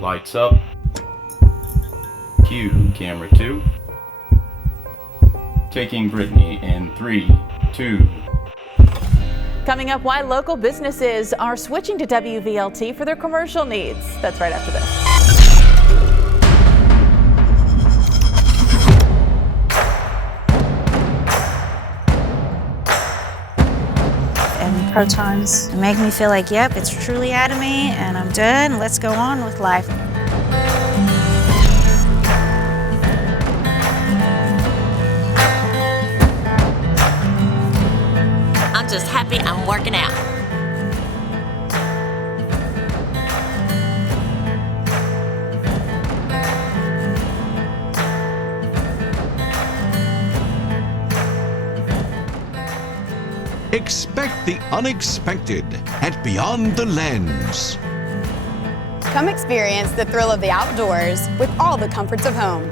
Lights up. Cue camera 2. Taking Brittany in 3, 2. Coming up, why local businesses are switching to WVLT for their commercial needs. That's right after this. And protons make me feel like, yep, it's truly out of me and I'm done. Let's go on with life. I'm just happy I'm working out. Expect the unexpected at Beyond the Lens. Come experience the thrill of the outdoors with all the comforts of home.